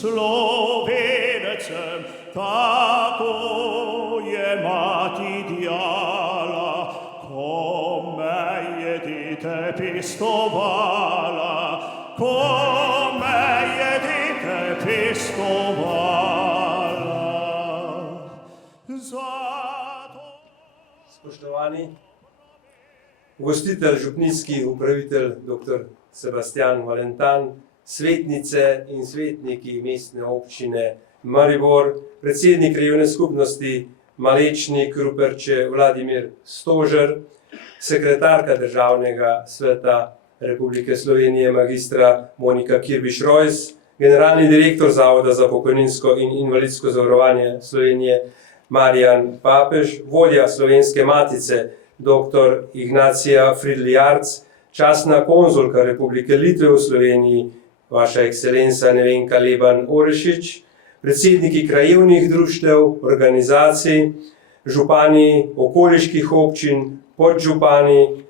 Slovenecem, tako je mati djala, ko me je dite pistovala, ko me je dite pistovala. Zato... Spoštovani, gostitelj, župnijski upravitelj dr. Sebastian Valentan, svetnice in svetniki mestne občine Maribor, predsednik krajevne skupnosti Malečnik Ruperče Vladimir Stožer, sekretarka Državnega sveta Republike Slovenije magistra Monika Kirbiš-Rojs, generalni direktor Zavoda za pokojninsko in invalidsko zavarovanje Slovenije Marjan Papež, vodja Slovenske matice dr. Ignacija Fridl-Jarc, častna konzulka Republike Litve v Sloveniji, vaša ekscelenca Nevenka Leban-Orešič, predsedniki krajevnih društev, organizacij, župani okoliških občin, podžupani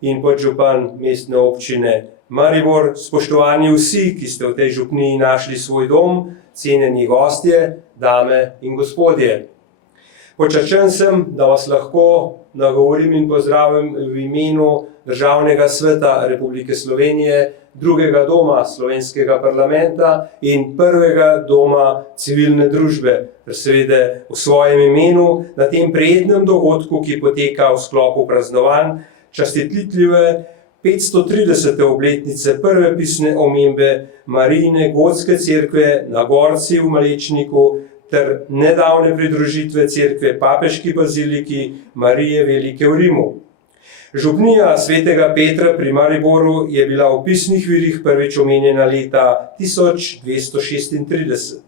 in podžupan mestne občine Maribor, spoštovani vsi, ki ste v tej župniji našli svoj dom, cenjeni gostje, dame in gospodje. Počaščen sem, da vas lahko nagovorim in pozdravim v imenu Državnega sveta Republike Slovenije, drugega doma slovenskega parlamenta in prvega doma civilne družbe, ter seveda v svojem imenu na tem prijetnem dogodku, ki poteka v sklopu praznovanj častitljive 530. obletnice prve pisne omembe Marijine Gotske cerkve na Gorci v Malečniku ter nedavne pridružitve cerkve papeški baziliki Marije Velike v Rimu. Župnija svetega Petra pri Mariboru je bila v pisnih virih prvič omenjena leta 1236.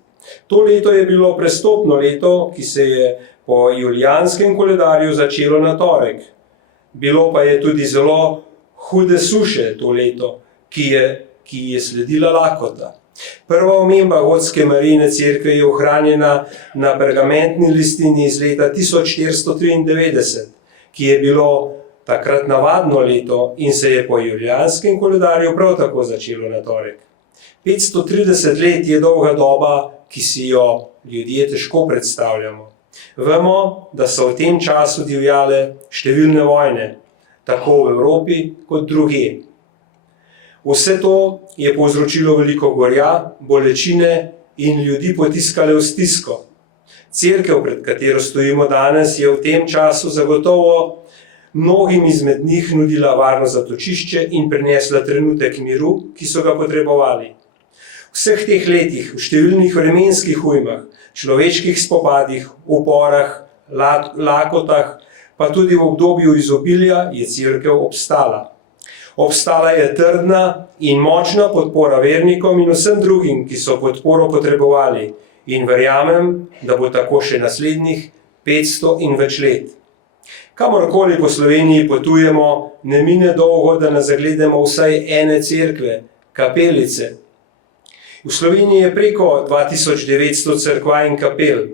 To leto je bilo prestopno leto, ki se je po julijanskem koledarju začelo na torek. Bilo pa je tudi zelo hude suše to leto, ki je sledila lakota. Prva omemba Gotske Marijine cerkve je ohranjena na pergamentni listini iz leta 1493, ki je bilo takrat navadno leto in se je po julijanskem koledarju prav tako začelo na torek. 530 let je dolga doba, ki si jo ljudje težko predstavljamo. Vemo, da so v tem času divjale številne vojne, tako v Evropi kot drugje. Vse to je povzročilo veliko gorja, bolečine in ljudi potiskale v stisko. Cerkev, pred katero stojimo danes, je v tem času zagotovo mnogim izmed njih nudila varno zatočišče in prinesla trenutek miru, ki so ga potrebovali. V vseh teh letih, v številnih vremenskih ujmah, človeških spopadih, uporah, lakotah, pa tudi v obdobju izobilja je cerkev obstala. Obstala je trdna in močna podpora vernikom in vsem drugim, ki so podporo potrebovali, in verjamem, da bo tako še naslednjih 500 in več let. Kamorkoli po Sloveniji potujemo, ne mine dolgo, da ne zagledamo vsaj ene cerkve, kapelice. V Sloveniji je preko 2900 cerkva in kapel.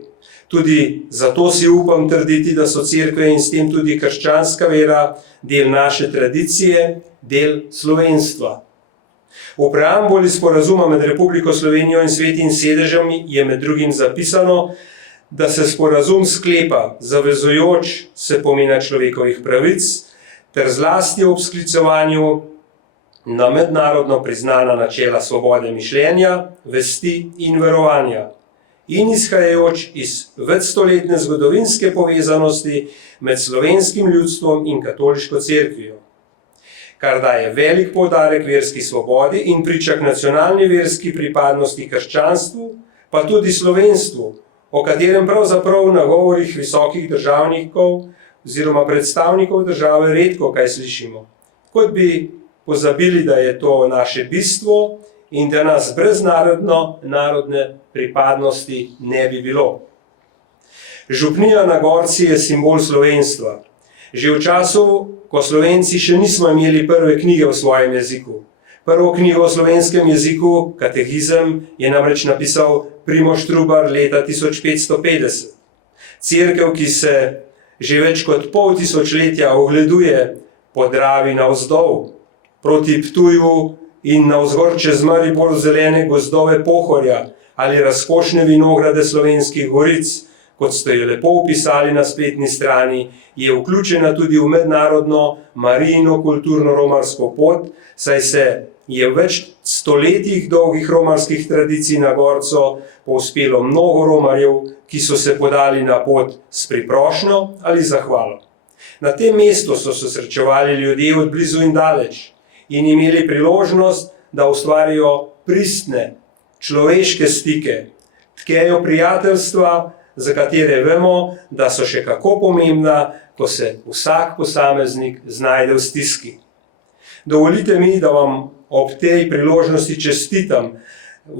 Tudi zato si upam trditi, da so cerkve in s tem tudi krščanska vera del naše tradicije, del slovenstva. V preambuli sporazuma med Republiko Slovenijo in Svetim sedežem je med drugim zapisano, da se sporazum sklepa zavezujoč se pomena človekovih pravic ter zlasti ob sklicevanju na mednarodno priznana načela svobode mišljenja, vesti in verovanja in izhajajoč iz večstoletne zgodovinske povezanosti med slovenskim ljudstvom in katoliško cerkvijo, kar daje velik poudarek verski svobodi in priča k nacionalni verski pripadnosti krščanstvu, pa tudi slovenstvu, o katerem pravzaprav na govorih visokih državnikov oziroma predstavnikov države redko kaj slišimo, kot bi pozabili, da je to naše bistvo in da nas brez narodne pripadnosti ne bi bilo. Župnija na Gorci je simbol slovenstva. Že v času, ko Slovenci še nismo imeli prve knjige v svojem jeziku. Prvo knjigo v slovenskem jeziku, Katekizem, je namreč napisal Primož Trubar leta 1550. Cerkev, ki se že več kot pol tisočletja ogleduje po Dravi navzdol, proti Ptuju in navzgor čez Maribor zelene gozdove Pohorja ali razkošne vinograde Slovenskih goric, kot ste jo lepo opisali na spletni strani, je vključena tudi v mednarodno Marijino kulturno-romarsko pot, saj se je v več stoletjih dolgih romarskih tradicij na Gorco povzpelo mnogo romarjev, ki so se podali na pot s priprošnjo ali zahvalo. Na tem mestu so se srečevali ljudje od blizu in daleč in imeli priložnost, da ustvarijo pristne človeške stike, tkejo prijateljstva, za katere vemo, da so še kako pomembna, ko se vsak posameznik znajde v stiski. Dovolite mi, da vam ob tej priložnosti čestitam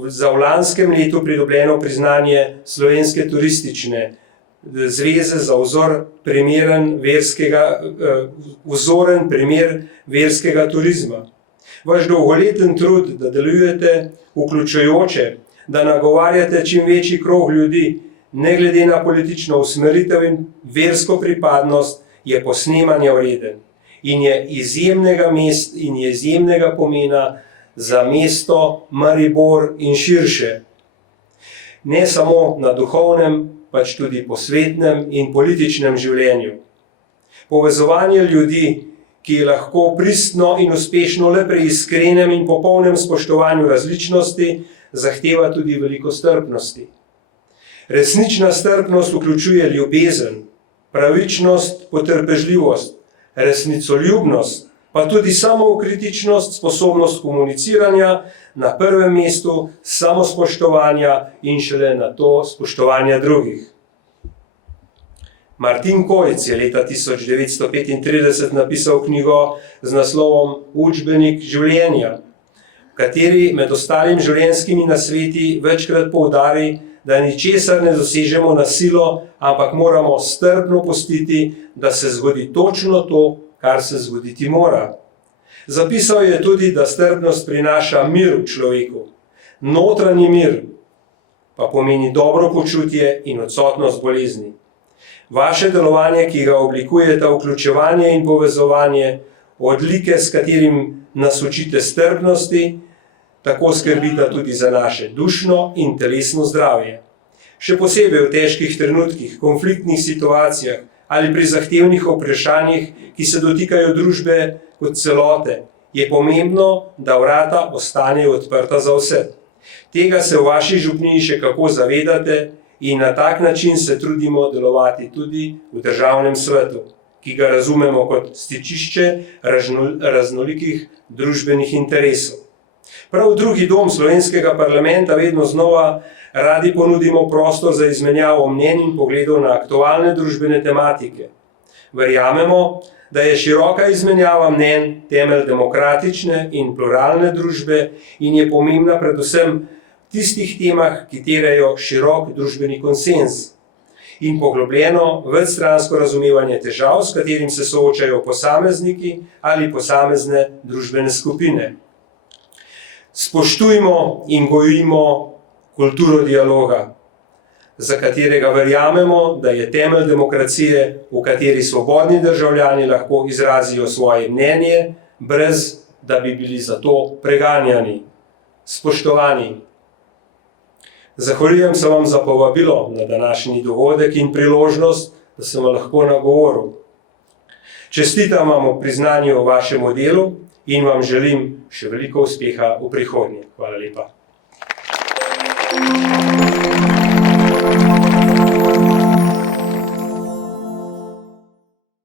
za v lanskem letu pridobljeno priznanje Slovenske turistične zveze za vzoren primer verskega turizma. Vaš dolgoleten trud, da delujete vključujoče, da nagovarjate čim večji krog ljudi, ne glede na politično usmeritev in versko pripadnost, je posnemanja vreden in je izjemnega pomena za mesto Maribor in širše. Ne samo na duhovnem, pač tudi posvetnem in političnem življenju. Povezovanje ljudi, ki je lahko pristno in uspešno le pri iskrenem in popolnem spoštovanju različnosti, zahteva tudi veliko strpnosti. Resnična strpnost vključuje ljubezen, pravičnost, potrpežljivost, resnicoljubnost, pa tudi samokritičnost, sposobnost komuniciranja, na prvem mestu samospoštovanja in šele nato spoštovanja drugih. Martin Kojc je leta 1935 napisal knjigo z naslovom Učbenik življenja, v kateri med ostalim življenjskimi nasveti večkrat poudari, da ničesar ne dosežemo na silo, ampak moramo strpno pustiti, da se zgodi točno to, kar se zgoditi mora. Zapisal je tudi, da strpnost prinaša mir v človeku. Notranji mir pa pomeni dobro počutje in odsotnost bolezni. Vaše delovanje, ki ga oblikujete, vključevanje in povezovanje, odlike, s katerim nas učite strpnosti, tako skrbita tudi za naše dušno in telesno zdravje. Še posebej v težkih trenutkih, konfliktnih situacijah ali pri zahtevnih vprašanjih, ki se dotikajo družbe kot celote, je pomembno, da vrata ostanejo odprta za vse. Tega se v vaši župniji še kako zavedate in na tak način se trudimo delovati tudi v državnem svetu, ki ga razumemo kot stičišče raznolikih družbenih interesov. Prav drugi dom slovenskega parlamenta vedno znova radi ponudimo prostor za izmenjavo mnenj in pogledov na aktualne družbene tematike. Verjamemo, da je široka izmenjava mnenj temelj demokratične in pluralne družbe in je pomembna predvsem v tistih temah, ki terjajo širok družbeni konsenz in poglobljeno večstransko razumevanje težav, s katerim se soočajo posamezniki ali posamezne družbene skupine. Spoštujmo in gojimo kulturo dialoga, za katerega verjamemo, da je temelj demokracije, v kateri svobodni državljani lahko izrazijo svoje mnenje, brez da bi bili za to preganjani. Spoštovani, zahvaljujem se vam za povabilo na današnji dogodek in priložnost, da sem lahko nagovoril. Čestitam vam ob priznanju o vašem delu in vam želim še veliko uspeha v prihodnje. Hvala lepa.